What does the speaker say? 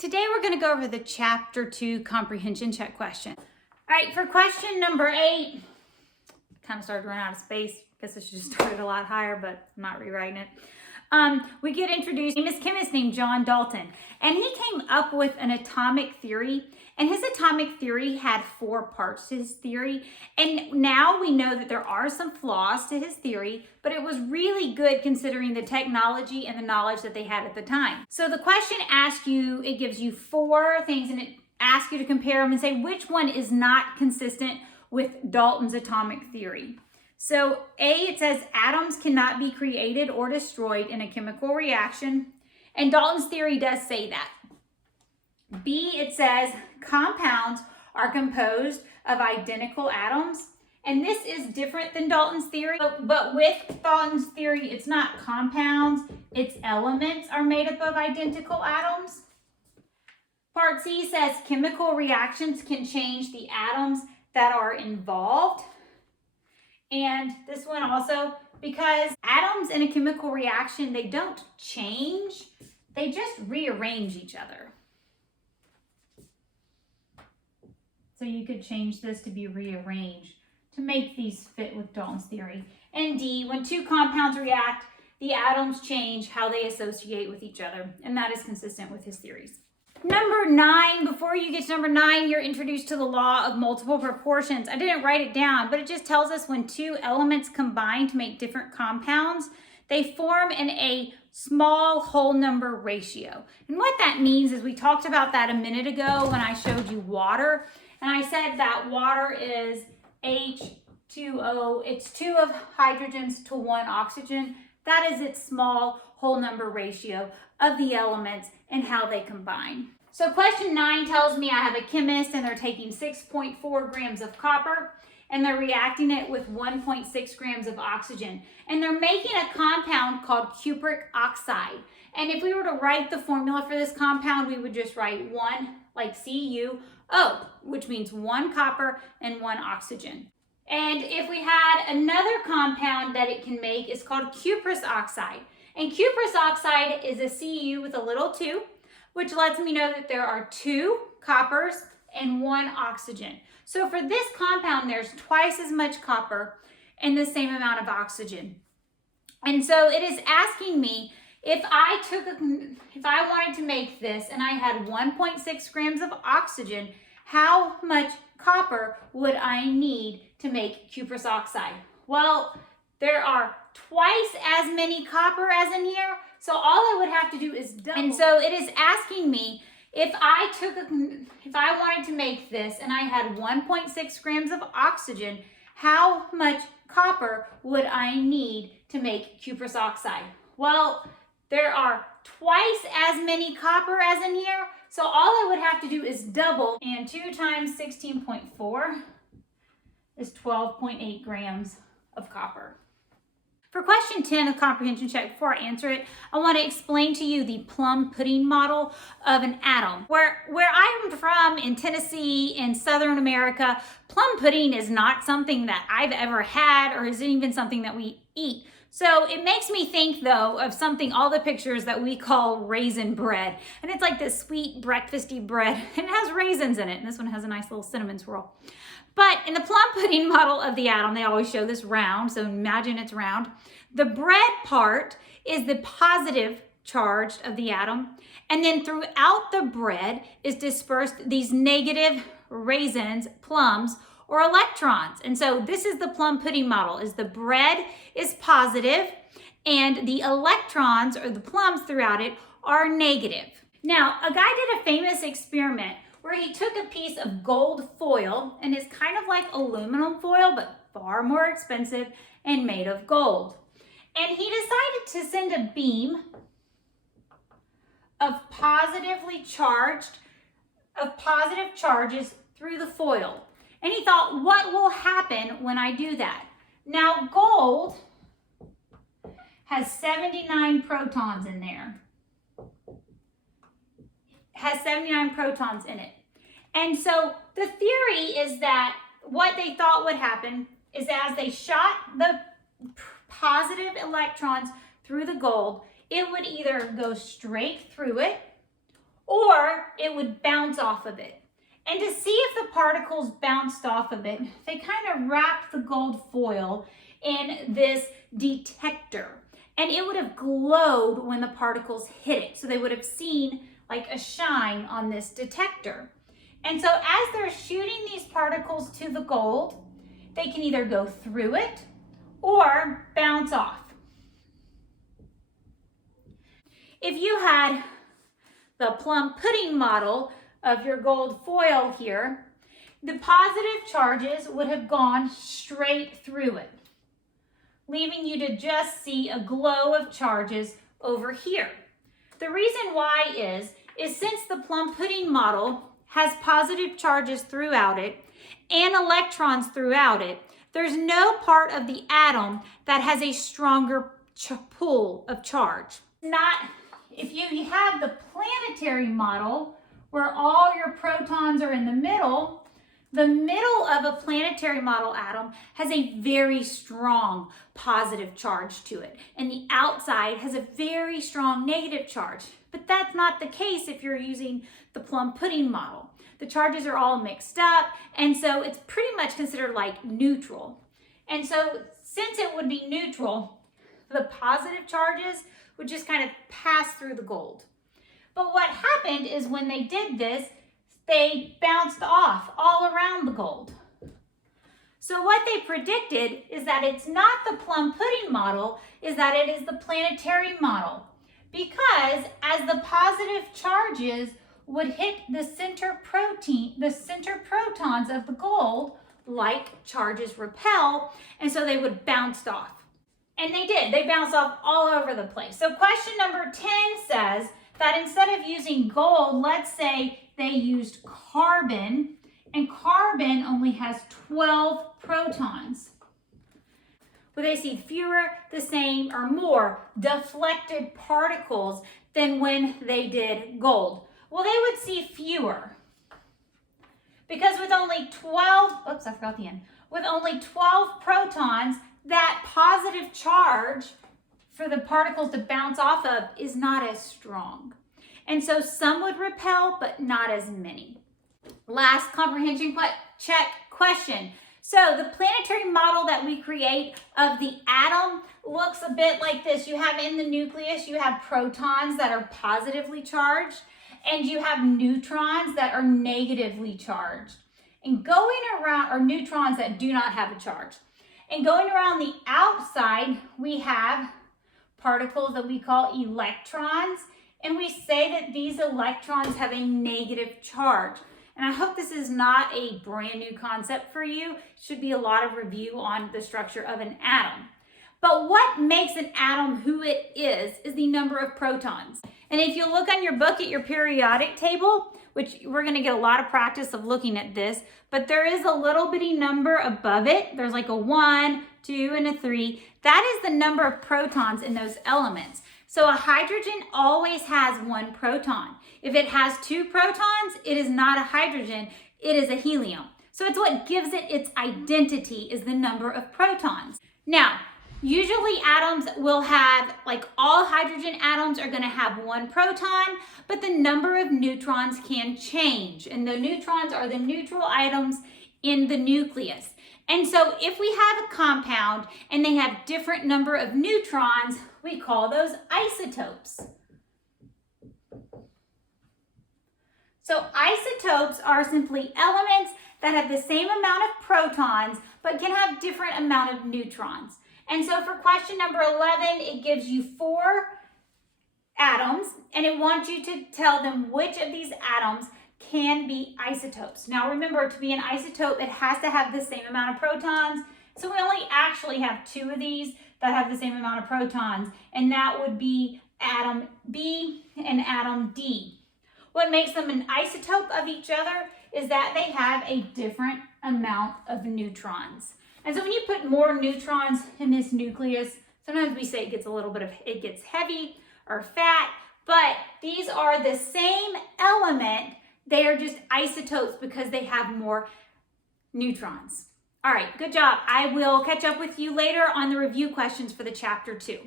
Today we're going to go over the Chapter 2 Comprehension Check question. All right, for question number 8, kind of started to run out of space. Guess I should have started a lot higher, but I'm not rewriting it. We get introduced to a famous chemist named John Dalton, and he came up with an atomic theory, and his atomic theory had 4 parts to his theory, and now we know that there are some flaws to his theory, but it was really good considering the technology and the knowledge that they had at the time. So the question asks you, it gives you 4 things, and it asks you to compare them and say which one is not consistent with Dalton's atomic theory. So A, it says atoms cannot be created or destroyed in a chemical reaction. And Dalton's theory does say that. B, it says compounds are composed of identical atoms. And this is different than Dalton's theory. But with Dalton's theory, it's not compounds, it's elements are made up of identical atoms. Part C says chemical reactions can change the atoms that are involved. And this one also, because atoms in a chemical reaction, they don't change, they just rearrange each other. So you could change this to be rearranged to make these fit with Dalton's theory. And D, when 2 compounds react, the atoms change how they associate with each other, and that is consistent with his theories. Number 9, before you get to number 9, you're introduced to the law of multiple proportions. I didn't write it down, but it just tells us when 2 elements combine to make different compounds, they form in a small whole number ratio. And what that means is we talked about that a minute ago when I showed you water, and I said that water is H2O. It's 2 of hydrogens to 1 oxygen. That is its small whole number ratio of the elements and how they combine. So question 9 tells me I have a chemist and they're taking 6.4 grams of copper and they're reacting it with 1.6 grams of oxygen. And they're making a compound called cupric oxide. And if we were to write the formula for this compound, we would just write 1 like CuO, which means 1 copper and 1 oxygen. And if we had another compound that it can make, it's called cuprous oxide. And cuprous oxide is a Cu with a little 2, which lets me know that there are 2 coppers and 1 oxygen. So for this compound, there's twice as much copper and the same amount of oxygen. And so it is asking me if I wanted to make this and I had 1.6 grams of oxygen, how much copper would I need to make cuprous oxide? Well, there are twice as many copper as in here, so all I would have to do is double. And so it is asking me if I wanted to make this and I had 1.6 grams of oxygen, how much copper would I need to make cuprous oxide? Well, there are twice as many copper as in here, so all I would have to do is double, and 2 times 16.4 is 12.8 grams of copper. For question 10 of Comprehension Check, before I answer it, I want to explain to you the plum pudding model of an atom. Where I'm from in Tennessee, in Southern America, plum pudding is not something that I've ever had or isn't even something that we eat. So it makes me think, though, of something, all the pictures that we call raisin bread. And it's like this sweet breakfasty bread, and it has raisins in it. And this one has a nice little cinnamon swirl. But in the plum pudding model of the atom, they always show this round, so imagine it's round. The bread part is the positive charge of the atom, and then throughout the bread is dispersed these negative raisins, plums, or electrons. And so this is the plum pudding model, is the bread is positive, and the electrons, or the plums throughout it, are negative. Now, a guy did a famous experiment where he took a piece of gold foil, and it's kind of like aluminum foil, but far more expensive and made of gold. And he decided to send a beam of positive charges through the foil. And he thought, what will happen when I do that? Now, gold has 79 protons in there. Has 79 protons in it. And so the theory is that what they thought would happen is as they shot the positive electrons through the gold, it would either go straight through it or it would bounce off of it. And to see if the particles bounced off of it, they kind of wrapped the gold foil in this detector. And it would have glowed when the particles hit it. So they would have seen like a shine on this detector. And so as they're shooting these particles to the gold, they can either go through it or bounce off. If you had the plum pudding model of your gold foil here, the positive charges would have gone straight through it, leaving you to just see a glow of charges over here. The reason why is since the plum pudding model has positive charges throughout it and electrons throughout it, there's no part of the atom that has a stronger pull of charge. If you have the planetary model where all your protons are in the middle of a planetary model atom has a very strong positive charge to it, and the outside has a very strong negative charge. But that's not the case if you're using the plum pudding model. The charges are all mixed up, and so it's pretty much considered like neutral. And so since it would be neutral, the positive charges would just kind of pass through the gold. But what happened is when they did this, they bounced off all around the gold. So what they predicted is that it's not the plum pudding model, is that it is the planetary model. Because as the positive charges would hit the center protons of the gold, like charges repel, and so they would bounce off. And they did. They bounced off all over the place. So question number 10 says that instead of using gold, let's say they used carbon, and carbon only has 12 protons. Would they see fewer, the same, or more deflected particles than when they did gold? Well, they would see fewer. Because with only 12, oops, I forgot the end. With only 12 protons, that positive charge for the particles to bounce off of is not as strong. And so some would repel, but not as many. Last comprehension check question. So the planetary model that we create of the atom looks a bit like this. You have in the nucleus, you have protons that are positively charged, and you have neutrons that are negatively charged. And going around, or neutrons that do not have a charge. And going around the outside, we have particles that we call electrons, and we say that these electrons have a negative charge. And I hope this is not a brand new concept for you. It should be a lot of review on the structure of an atom. But what makes an atom who it is the number of protons. And if you look on your book at your periodic table, which we're going to get a lot of practice of looking at this, but there is a little bitty number above it. There's like a 1, 2, and a 3. That is the number of protons in those elements. So a hydrogen always has 1 proton. If it has 2 protons, it is not a hydrogen, it is a helium. So it's what gives it its identity, is the number of protons. Now, usually atoms will have, like all hydrogen atoms are going to have 1 proton, but the number of neutrons can change. And the neutrons are the neutral items in the nucleus. And so if we have a compound and they have different number of neutrons, we call those isotopes. So isotopes are simply elements that have the same amount of protons, but can have different amount of neutrons. And so for question number 11, it gives you 4 atoms, and it wants you to tell them which of these atoms can be isotopes. Now remember, to be an isotope, it has to have the same amount of protons. So we only actually have 2 of these that have the same amount of protons, and that would be atom B and atom D. What makes them an isotope of each other is that they have a different amount of neutrons. And so when you put more neutrons in this nucleus, sometimes we say it gets heavy or fat, but these are the same element. They are just isotopes because they have more neutrons. All right, good job. I will catch up with you later on the review questions for the chapter 2.